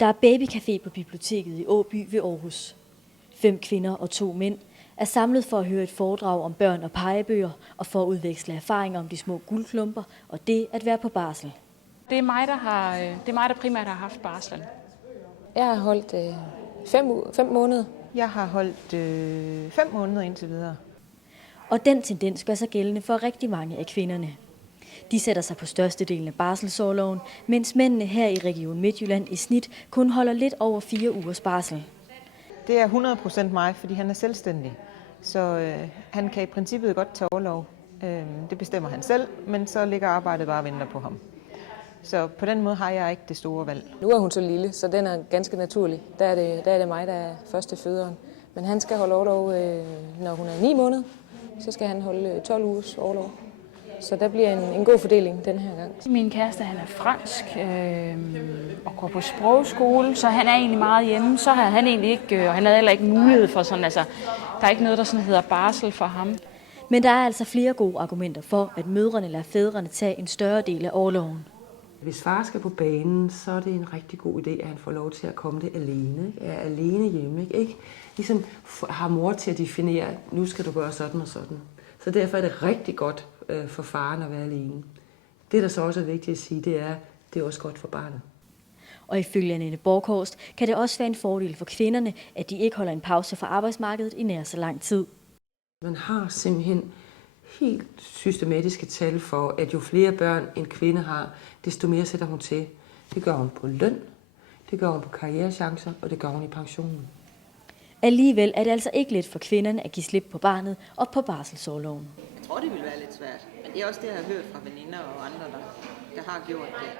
Der er babycafé på biblioteket i Åby ved Aarhus. 5 kvinder og 2 mænd er samlet for at høre et foredrag om børn og pegebøger og for at udveksle erfaringer om de små guldklumper og det at være på barsel. Det er mig, der primært har haft barslen. Jeg har holdt 5 måneder. Jeg har holdt 5 måneder indtil videre. Og den tendens gør sig gældende for rigtig mange af kvinderne. De sætter sig på størstedelen af barselsorloven, mens mændene her i Region Midtjylland i snit kun holder lidt over 4 ugers barsel. Det er 100% mig, fordi han er selvstændig. Så han kan i princippet godt tage orlov. Det bestemmer han selv, men så ligger arbejdet bare og venter på ham. Så på den måde har jeg ikke det store valg. Nu er hun så lille, så den er ganske naturlig. Der er det mig, der er første føderen. Men han skal holde orlov, når hun er 9 måneder. Så skal han holde 12 ugers orlov. Så der bliver en god fordeling den her gang. Min kæreste han er fransk og går på sprogskole, så han er egentlig meget hjemme. Så har han egentlig ikke, og han havde heller ikke mulighed for sådan, altså, der er ikke noget, der sådan hedder barsel for ham. Men der er altså flere gode argumenter for, at mødrene lader fædrene tage en større del af orloven. Hvis far skal på banen, så er det en rigtig god idé, at han får lov til at komme det alene. Er alene hjemme, ikke? Ligesom har mor til at definere, nu skal du gøre sådan og sådan. Så derfor er det rigtig godt for faren at være alene. Det, der så også er vigtigt at sige, det er også godt for barnet. Og ifølge Annette Borkhorst kan det også være en fordel for kvinderne, at de ikke holder en pause fra arbejdsmarkedet i nær så lang tid. Man har simpelthen helt systematiske tal for, at jo flere børn en kvinde har, desto mere sætter hun til. Det gør hun på løn, det gør hun på karrierechancer, og det gør hun i pensionen. Alligevel er det altså ikke let for kvinderne at give slip på barnet og på barselsorloven. Jeg tror, det vil være lidt svært, men det er også det, jeg har hørt fra veninder og andre, der har gjort det.